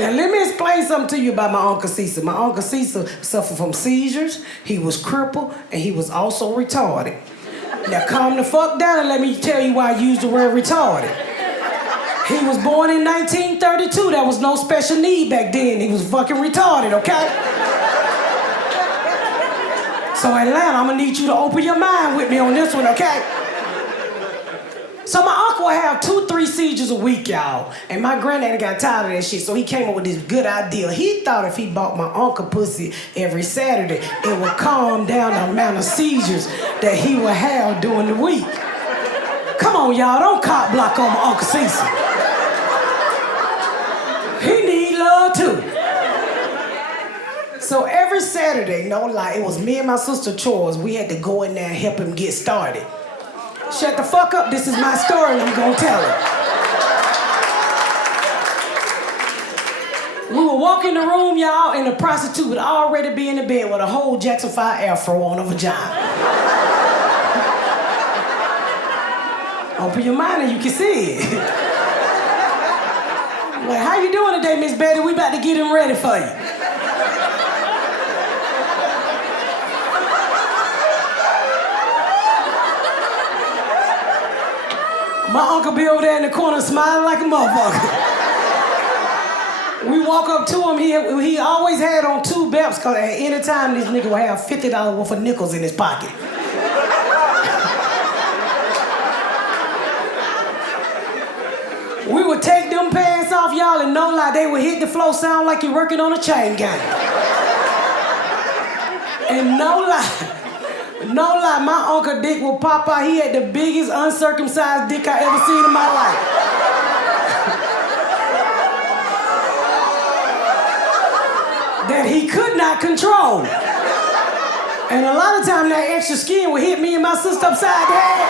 Now, let me explain something to you about my Uncle Cecil. My Uncle Cecil suffered from seizures, he was crippled, and he was also retarded. Now, calm the fuck down and let me tell you why I use the word retarded. He was born in 1932. There was no special need back then. He was fucking retarded, okay? So, Atlanta, I'm gonna need you to open your mind with me on this one, okay? So my uncle would have 2-3 seizures a week, y'all. And my granddaddy got tired of that shit, so he came up with this good idea. He thought if he bought my uncle pussy every Saturday, it would calm down the amount of seizures that he would have during the week. Come on, y'all, don't cop block on my Uncle Cecil. He need love too. So every Saturday, no lie, it was me and my sister chores. We had to go in there and help him get started. Shut the fuck up, this is my story and I'm gonna tell it. We would walk in the room, y'all, and the prostitute would already be in the bed with a whole Jackson 5 afro on her vagina. Open your mind and you can see it. Like, how you doing today, Miss Betty? We about to get him ready for you. My uncle be over there in the corner smiling like a motherfucker. We walk up to him, he always had on 2 belts, because at any time this nigga would have $50 worth of nickels in his pocket. We would take them pants off, y'all, and no lie, they would hit the floor, sound like you're working on a chain gang. And no lie, my Uncle Dick would pop out. He had the biggest uncircumcised dick I ever seen in my life. That he could not control. And a lot of times that extra skin would hit me and my sister upside the head.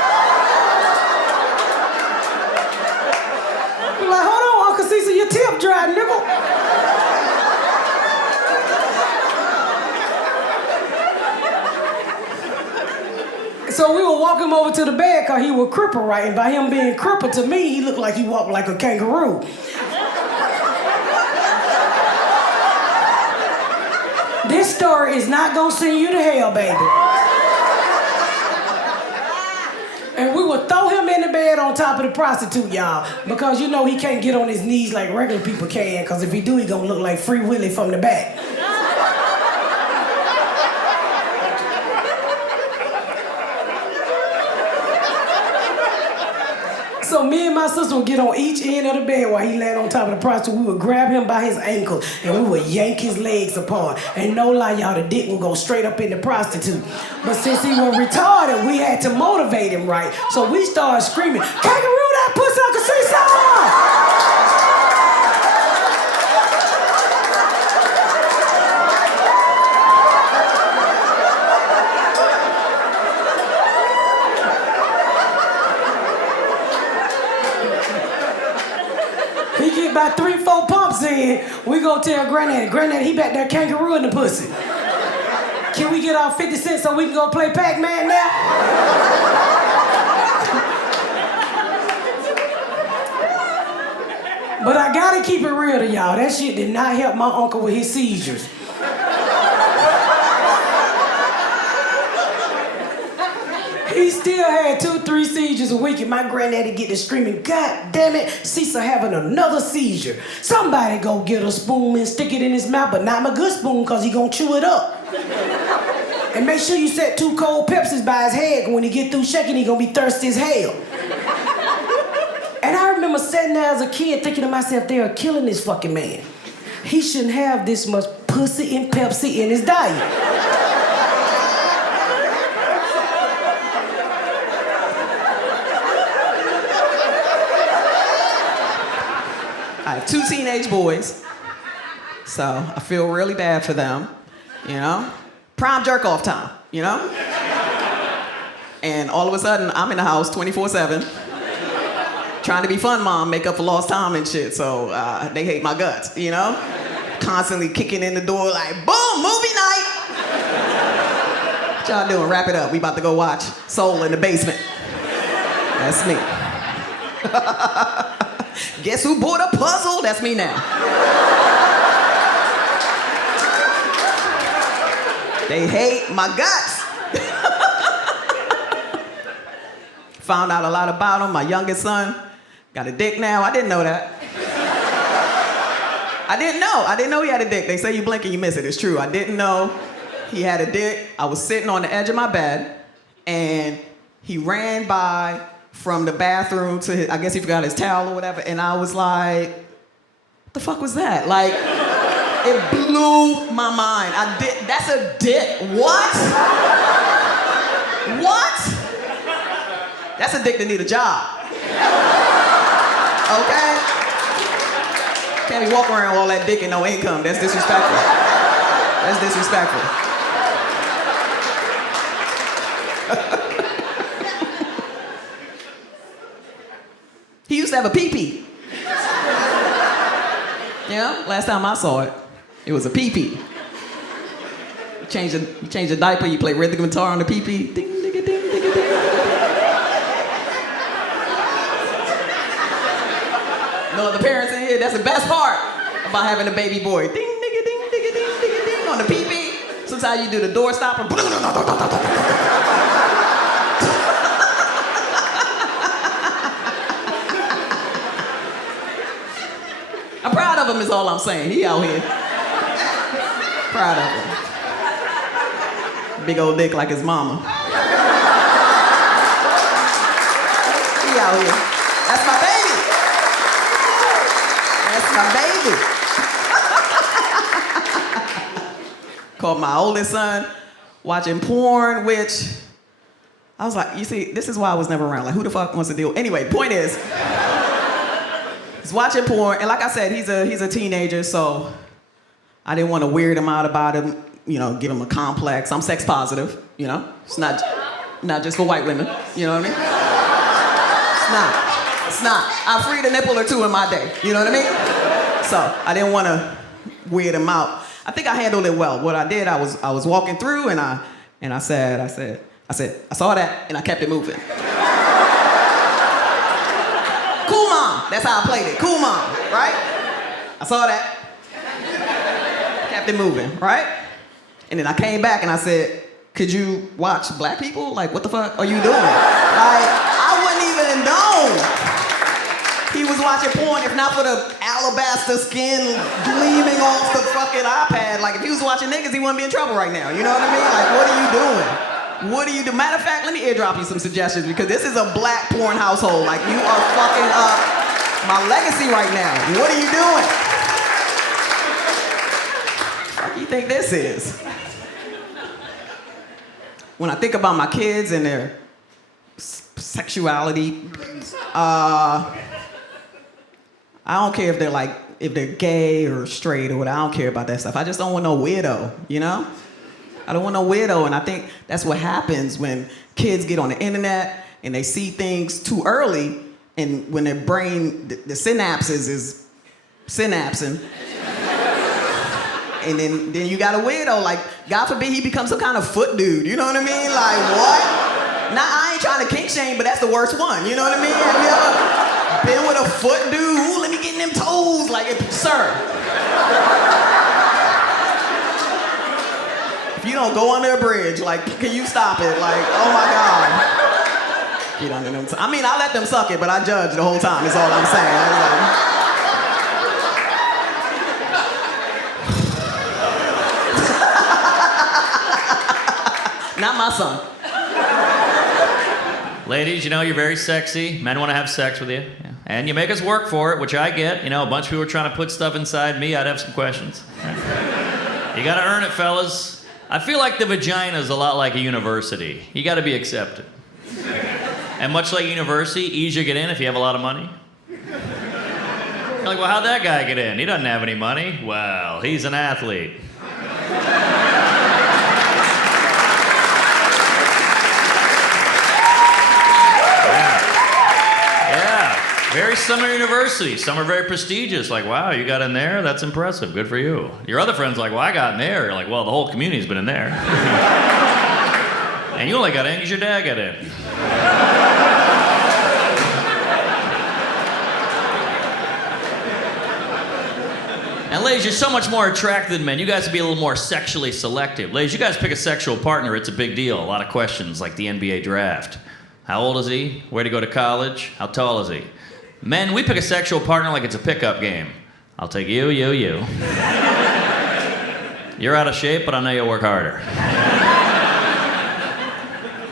We're like, hold on, Uncle Cecil, your tip dry, nigga. So we would walk him over to the bed because he was crippled, right? And by him being crippled, to me, he looked like he walked like a kangaroo. This story is not gonna send you to hell, baby. And we would throw him in the bed on top of the prostitute, y'all, because you know he can't get on his knees like regular people can, because if he do, he gonna look like Free Willy from the back. So me and my sister would get on each end of the bed while he laid on top of the prostitute. We would grab him by his ankles and we would yank his legs apart. And no lie, y'all, the dick would go straight up in the prostitute. But since he was retarded, we had to motivate him, right? So we started screaming, "Kangaroo that pussy, Uncle Cecil!" He get about 3-4 pumps in, we go tell Granddaddy, he back there kangaroo in the pussy. Can we get off 50 cents so we can go play Pac-Man now? But I gotta keep it real to y'all. That shit did not help my uncle with his seizures. He still had 2-3 seizures a week, and my granddaddy get to screaming, "God damn it, Cecil having another seizure. Somebody go get a spoon and stick it in his mouth, but not my good spoon, because he gonna chew it up. And make sure you set 2 cold Pepsis by his head, and when he get through shaking, he gonna be thirsty as hell." And I remember sitting there as a kid thinking to myself, they are killing this fucking man. He shouldn't have this much pussy and Pepsi in his diet. I have 2 teenage boys, so I feel really bad for them, you know? Prime jerk-off time, you know? And all of a sudden, I'm in the house 24/7, trying to be fun mom, make up for lost time and shit, so they hate my guts, you know? Constantly kicking in the door like, boom, movie night! What y'all doing? Wrap it up. We about to go watch Soul in the basement. That's me. Guess who bought a puzzle? That's me now. They hate my guts. Found out a lot about him. My youngest son got a dick now. I didn't know that. I didn't know he had a dick. They say you blink and you miss it. It's true. I didn't know he had a dick. I was sitting on the edge of my bed, and he ran by from the bathroom to his, I guess he forgot his towel or whatever, and I was like, what the fuck was that? Like, it blew my mind. That's a dick. What? What? That's a dick that need a job. Okay? Can't be walking around with all that dick and no income. That's disrespectful. That's disrespectful. He used to have a pee-pee. Yeah, last time I saw it, it was a pee-pee. You change the diaper, you play rhythm guitar on the pee-pee. Ding, ding, ding, ding, ding, ding. No other parents in here, that's the best part about having a baby boy. Ding, ding, ding, ding, ding, ding, ding, on the pee-pee. Sometimes you do the door stopper. I'm proud of him is all I'm saying. He out here. Proud of him. Big old dick like his mama. He out here. That's my baby. That's my baby. Caught my oldest son watching porn, which I was like, you see, this is why I was never around. Like, who the fuck wants to deal? Anyway, point is, he's watching porn, and like I said, he's a teenager, so I didn't want to weird him out about him, you know, give him a complex. I'm sex positive, you know? It's not just for white women, you know what I mean? It's not. I freed a nipple or two in my day, you know what I mean? So I didn't want to weird him out. I think I handled it well. What I did, I was walking through, and I said, I saw that, and I kept it moving. Cool mom. That's how I played it. Cool mom, right? I saw that. Kept it moving, right? And then I came back and I said, could you watch black people? Like, what the fuck are you doing? Like, I wouldn't even know he was watching porn if not for the alabaster skin gleaming off the fucking iPad. Like, if he was watching niggas, he wouldn't be in trouble right now. You know what I mean? Like, what are you doing? What do you do? Matter of fact, let me airdrop you some suggestions because this is a black porn household. Like, you are fucking up my legacy right now. What are you doing? What do you think this is? When I think about my kids and their sexuality, I don't care if they're gay or straight or what. I don't care about that stuff. I just don't want no weirdo, you know? I don't want no weirdo, and I think that's what happens when kids get on the internet and they see things too early, and when their brain, the synapses is synapsing, and then you got a weirdo, like, God forbid he becomes some kind of foot dude, you know what I mean? Like, what? Now, I ain't trying to kink shame, but that's the worst one, you know what I mean? Have you ever been with a foot dude? Ooh, let me get in them toes, like, sir. If you don't go under a bridge, like, can you stop it? Like, oh my God. Get under them. I mean, I let them suck it, but I judge the whole time, is all I'm saying. Not my son. Ladies, you know, you're very sexy. Men want to have sex with you. Yeah. And you make us work for it, which I get. You know, a bunch of people are trying to put stuff inside me. I'd have some questions. You got to earn it, fellas. I feel like the vagina is a lot like a university. You got to be accepted. And much like university, easier to get in if you have a lot of money. You're like, well, how'd that guy get in? He doesn't have any money. Well, he's an athlete. Yeah. Very similar universities. Some are very prestigious. Like, wow, you got in there? That's impressive. Good for you. Your other friend's like, well, I got in there. You're like, well, the whole community's been in there. And you only got in because your dad got in. And ladies, you're so much more attractive than men. You guys would be a little more sexually selective. Ladies, you guys pick a sexual partner, it's a big deal. A lot of questions, like the NBA draft. How old is he? Where'd he go to college? How tall is he? Men, we pick a sexual partner like it's a pickup game. I'll take you. You're out of shape, but I know you'll work harder.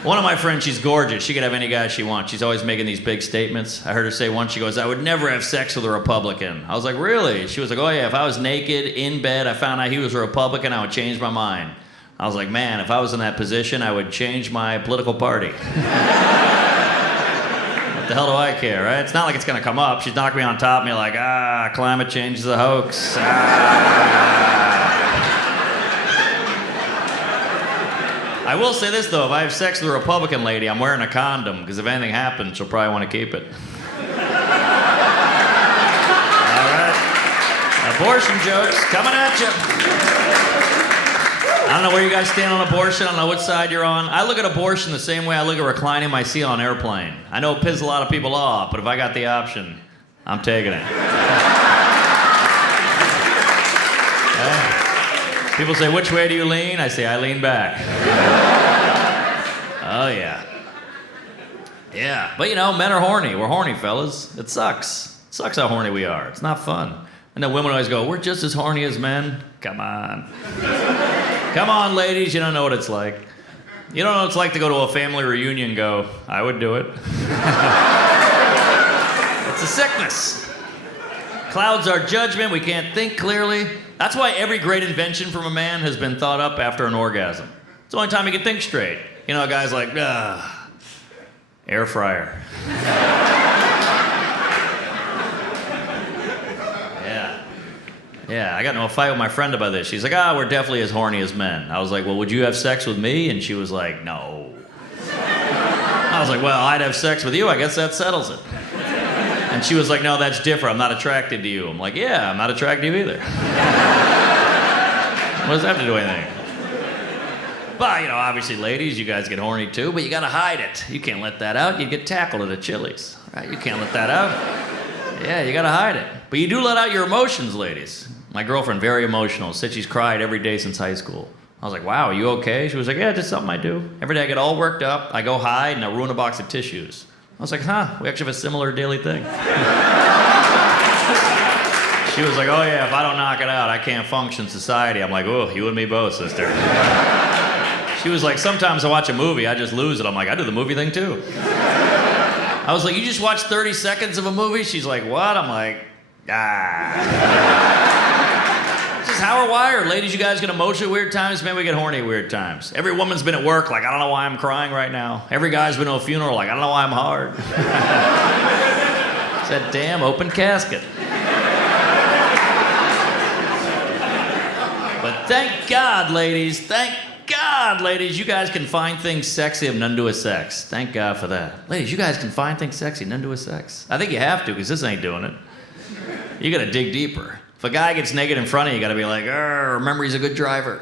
One of my friends, she's gorgeous. She could have any guy she wants. She's always making these big statements. I heard her say once, she goes, I would never have sex with a Republican. I was like, really? She was like, oh yeah, if I was naked, in bed, I found out he was a Republican, I would change my mind. I was like, man, if I was in that position, I would change my political party. What the hell do I care, right? It's not like it's gonna come up. She's knocked me on top of me like, climate change is a hoax. I will say this, though. If I have sex with a Republican lady, I'm wearing a condom, because if anything happens, she'll probably want to keep it. All right. Abortion jokes coming at you. I don't know where you guys stand on abortion. I don't know what side you're on. I look at abortion the same way I look at reclining my seat on an airplane. I know it pisses a lot of people off, but if I got the option, I'm taking it. Okay. People say, which way do you lean? I say, I lean back. Oh, yeah. Yeah, but you know, men are horny. We're horny, fellas. It sucks. It sucks how horny we are. It's not fun. And then women always go, we're just as horny as men. Come on. Come on, ladies, you don't know what it's like. You don't know what it's like to go to a family reunion and go, I would do it. It's a sickness. Clouds our judgment, we can't think clearly. That's why every great invention from a man has been thought up after an orgasm. It's the only time he can think straight. You know, a guy's like, air fryer. Yeah, I got into a fight with my friend about this. She's like, we're definitely as horny as men. I was like, well, would you have sex with me? And she was like, no. I was like, well, I'd have sex with you. I guess that settles it. And she was like, no, that's different. I'm not attracted to you. I'm like, yeah, I'm not attracted to you either. What does that have to do with anything? But, you know, obviously, ladies, you guys get horny too, but you gotta hide it. You can't let that out. You get tackled at a Chili's, right? You can't let that out. Yeah, you gotta hide it. But you do let out your emotions, ladies. My girlfriend, very emotional, said she's cried every day since high school. I was like, wow, are you okay? She was like, yeah, just something I do. Every day I get all worked up, I go hide, and I ruin a box of tissues. I was like, we actually have a similar daily thing. She was like, oh yeah, if I don't knock it out, I can't function in society. I'm like, oh, you and me both, sister. She was like, sometimes I watch a movie, I just lose it. I'm like, I do the movie thing too. I was like, you just watch 30 seconds of a movie? She's like, what? I'm like, This is how we're wired. Ladies, you guys get emotional at weird times, men, we get horny at weird times. Every woman's been at work like, I don't know why I'm crying right now. Every guy's been to a funeral like, I don't know why I'm hard. It's that damn open casket. But thank God, ladies, you guys can find things sexy if none do a sex. Thank God for that. Ladies, you guys can find things sexy, none do a sex. I think you have to, because this ain't doing it. You gotta dig deeper. If a guy gets naked in front of you, you gotta be like, remember he's a good driver.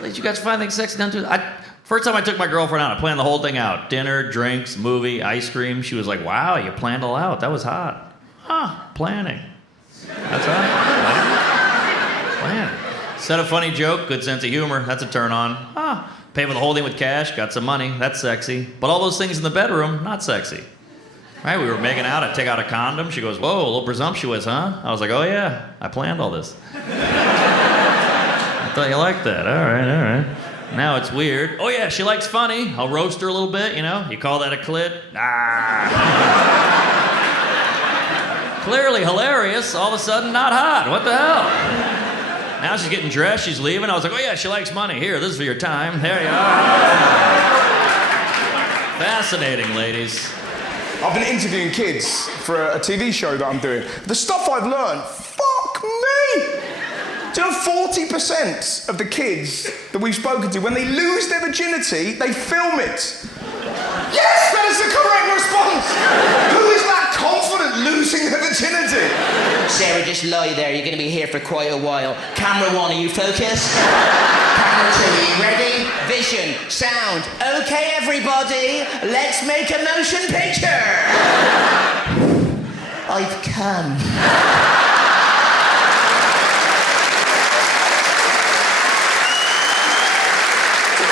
Ladies, you guys find things sexy, none do it. First time I took my girlfriend out, I planned the whole thing out. Dinner, drinks, movie, ice cream. She was like, wow, you planned all out. That was hot. Planning. That's hot. Planning. Said a funny joke, good sense of humor, that's a turn on. Pay for the whole thing with cash, got some money, that's sexy. But all those things in the bedroom, not sexy. Right, we were making out, I take out a condom, she goes, whoa, a little presumptuous, huh? I was like, oh yeah, I planned all this. I thought you liked that, all right. Now it's weird. Oh yeah, she likes funny, I'll roast her a little bit, you know? You call that a clit? Clearly hilarious, all of a sudden not hot, what the hell? Now she's getting dressed, she's leaving. I was like, oh yeah, she likes money. Here, this is for your time. There you are. Fascinating, ladies. I've been interviewing kids for a TV show that I'm doing. The stuff I've learned, fuck me! Do you know 40% of the kids that we've spoken to, when they lose their virginity, they film it? Yes, that is the correct response! Who is that confident losing their virginity? Sarah, just lie there. You're going to be here for quite a while. Camera one, are you focused? Camera two, are you ready? Vision, sound. Okay, everybody, let's make a motion picture. I've come.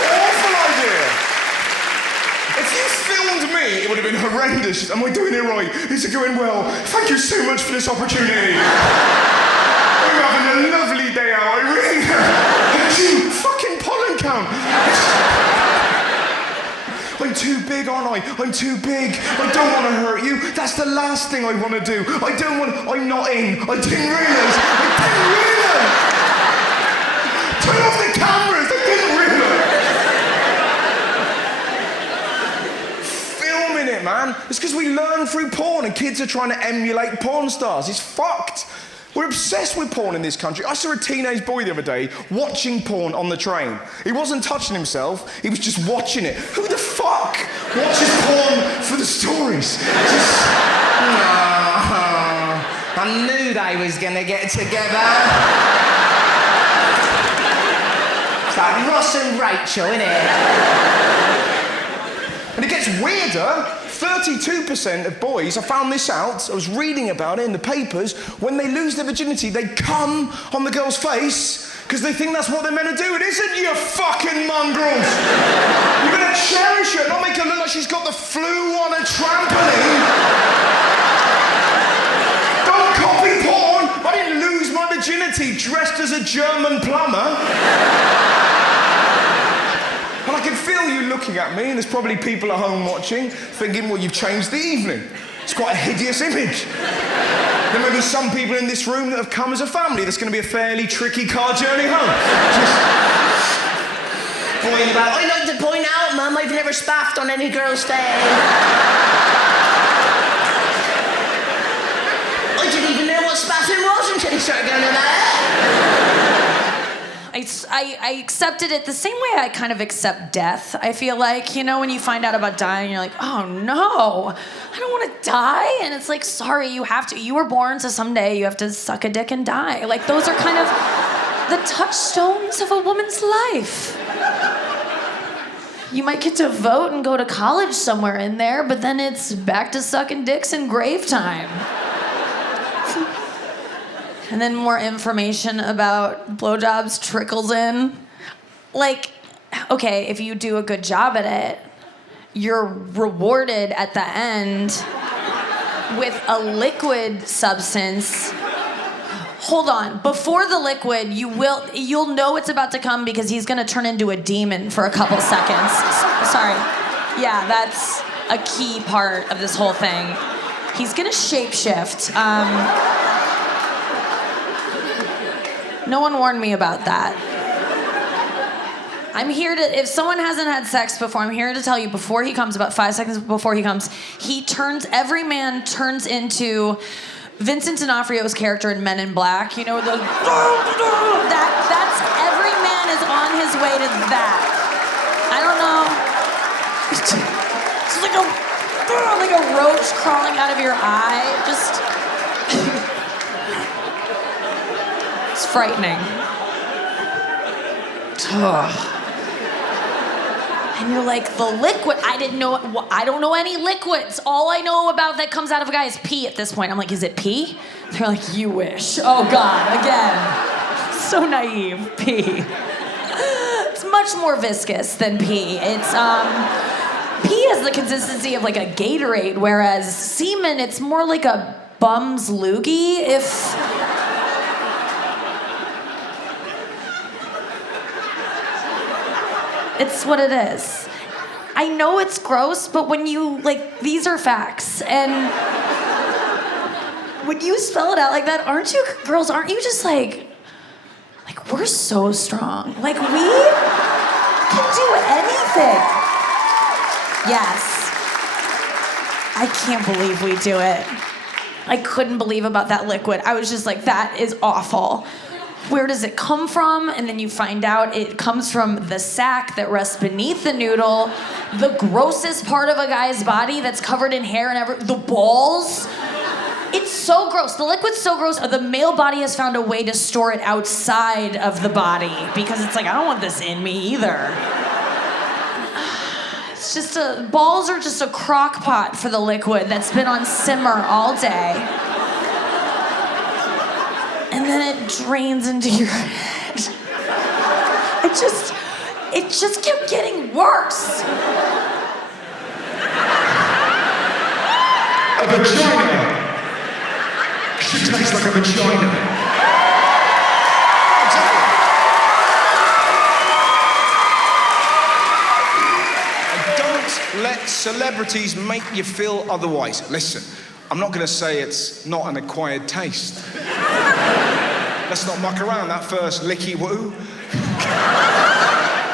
Awful idea. If you filmed me, it would have been horrendous. Am I doing it right? Is it going well? Thank you so much for this opportunity. I'm having a lovely day out. I really am. Fucking pollen count. I'm too big, aren't I? I'm too big. I don't want to hurt you. That's the last thing I want to do. I don't want. I'm not in. I didn't realise. Turn off the cameras. I didn't realise. Filming it, man. It's because we learn through porn, and kids are trying to emulate porn stars. It's fucked. We're obsessed with porn in this country. I saw a teenage boy the other day watching porn on the train. He wasn't touching himself, he was just watching it. Who the fuck watches porn for the stories? I knew they was gonna get together. It's like Ross and Rachel, innit? And it gets weirder. 32% of boys, I found this out, I was reading about it in the papers, when they lose their virginity, they come on the girl's face because they think that's what they're meant to do. It isn't, you fucking mongrels. You're going to cherish her, not make her look like she's got the flu on a trampoline. Don't copy porn. I didn't lose my virginity dressed as a German plumber. And I can feel you looking at me, and there's probably people at home watching, thinking, well, you've changed the evening. It's quite a hideous image. There may be some people in this room that have come as a family. That's going to be a fairly tricky car journey home. Point about, I'd like to point out, Mum, I've never spaffed on any girl's day. I didn't even know what spaffing was until he started going to that. I accepted it the same way I kind of accept death. I feel like, you know, when you find out about dying, you're like, oh no, I don't want to die. And it's like, sorry, you have to. You were born, so someday you have to suck a dick and die. Like, those are kind of the touchstones of a woman's life. You might get to vote and go to college somewhere in there, but then it's back to sucking dicks and grave time. And then more information about blowjobs trickles in. Like, okay, if you do a good job at it, you're rewarded at the end with a liquid substance. Hold on, before the liquid, you'll know it's about to come because he's gonna turn into a demon for a couple seconds. Sorry. Yeah, that's a key part of this whole thing. He's gonna shapeshift. No one warned me about that. I'm here to, if someone hasn't had sex before, I'm here to tell you before he comes, about 5 seconds before he comes, every man turns into Vincent D'Onofrio's character in Men in Black. You know, that's every man is on his way to that. I don't know. It's like a roach crawling out of your eye. Just, it's frightening. And you're like, the liquid, I don't know any liquids. All I know about that comes out of a guy is pee at this point. I'm like, is it pee? They're like, you wish. Oh God, again. So naive, pee. It's much more viscous than pee. It's, pee has the consistency of like a Gatorade, whereas semen, it's more like a bum's loogie, if... It's what it is. I know it's gross, but when you, like, these are facts. And when you spell it out like that, aren't you just like, we're so strong. Like, we can do anything. Yes. I can't believe we do it. I couldn't believe about that liquid. I was just like, that is awful. Where does it come from? And then you find out it comes from the sac that rests beneath the noodle, the grossest part of a guy's body that's covered in hair and the balls. It's so gross. The liquid's so gross. The male body has found a way to store it outside of the body because it's like, I don't want this in me either. It's just balls are just a crock pot for the liquid that's been on simmer all day. and then it drains into your head. It just kept getting worse. A vagina should taste like a vagina. Let celebrities make you feel otherwise. Listen, I'm not going to say it's not an acquired taste. Let's not muck around. That first licky woo.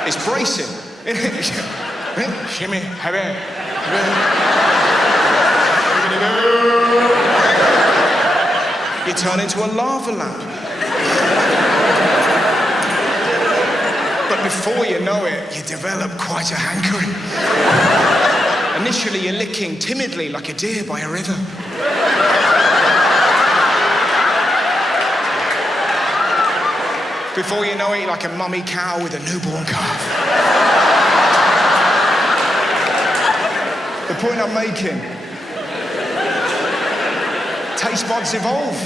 It's bracing. Shimmy, heavy. You turn into a lava lamp. But before you know it, you develop quite a hankering. Initially, you're licking timidly like a deer by a river. Before you know it, you're like a mummy cow with a newborn calf. The point I'm making, taste buds evolve.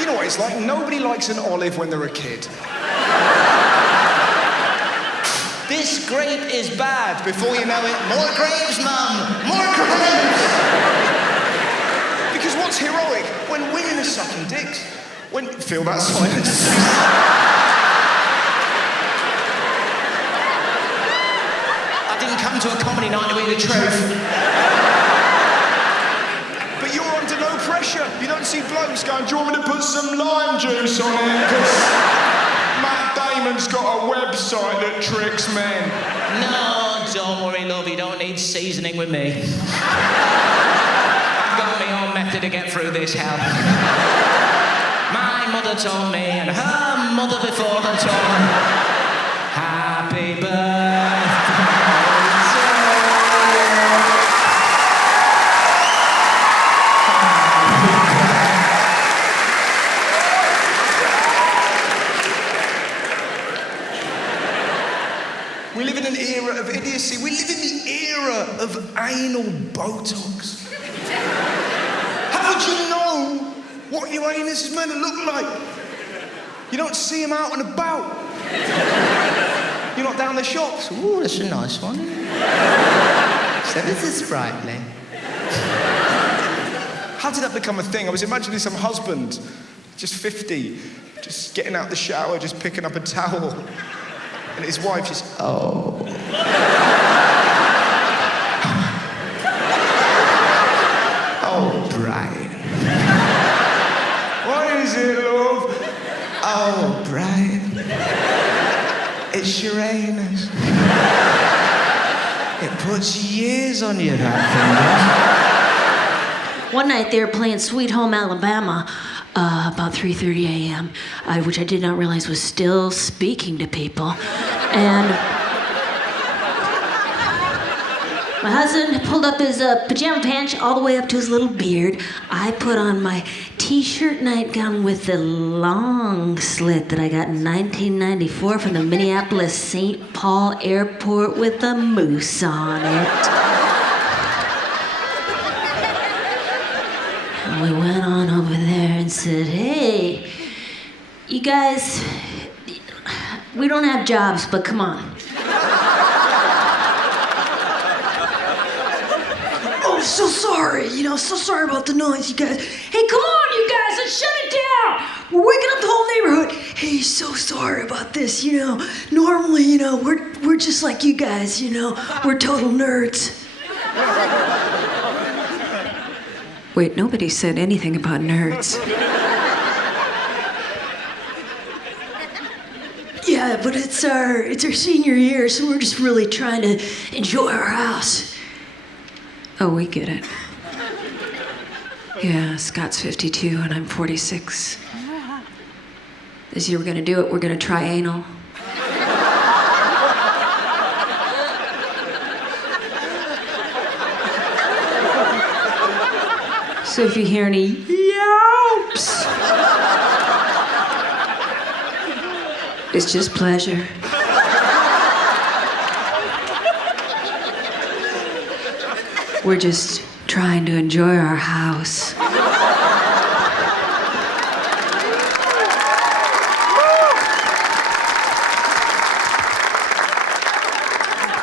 You know what it's like? Nobody likes an olive when they're a kid. This grape is bad. Before you know it, more grapes, Mum! More grapes! Because what's heroic? When women are sucking dicks. Feel that silence. I didn't come to a comedy night to be the truth. But you're under no pressure. You don't see blokes going, do you want me to put some lime juice on it? Because Matt Damon's got a website that tricks men. No, don't worry, love, you don't need seasoning with me. I've got my own method to get through this hell. My mother told me, and her mother before her told me, happy birthday to We live in an era of idiocy. We live in the era of anal Botox. How would you know what your anus is meant to look like? You don't see them out and about. You're not down the shops. Ooh, that's a nice one. So this is sprightly. How did that become a thing? I was imagining some husband, just 50, just getting out the shower, just picking up a towel. And his wife just, Oh, Brian. what is it, love? Oh, Brian. It's your anus. It puts years on you, that One night they were playing Sweet Home Alabama about 3:30 a.m., which I did not realize was still speaking to people. And my husband pulled up his pajama pants all the way up to his little beard. I put on my t-shirt nightgown with the long slit that I got in 1994 from the Minneapolis St. Paul Airport with a moose on it. And we went on over there and said, hey, you guys, we don't have jobs, but come on. Oh, so sorry, so sorry about the noise, you guys. Hey, come on, you guys, let's shut it down. We're waking up the whole neighborhood. Hey, so sorry about this, Normally, we're just like you guys, We're total nerds. Wait, nobody said anything about nerds. Yeah, but it's our senior year, so we're just really trying to enjoy our house. Oh, we get it. Yeah, Scott's 52 and I'm 46. This year we're gonna do it. We're gonna try anal. So if you hear any yelps, it's just pleasure. We're just trying to enjoy our house.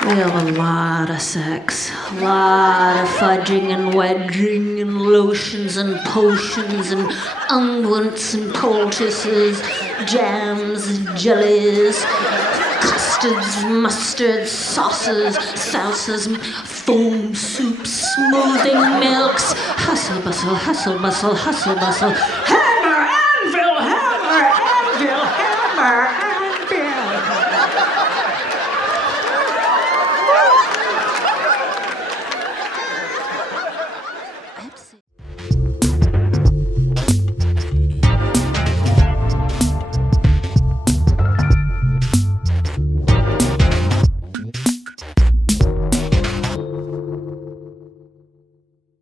We have a lot of sex. A lot of fudging and wedging and lotions and potions and unguents and poultices, jams and jellies, custards, mustards, sauces, salsas, foam soups, smoothing milks. Hustle, bustle, hustle, bustle, hustle, bustle.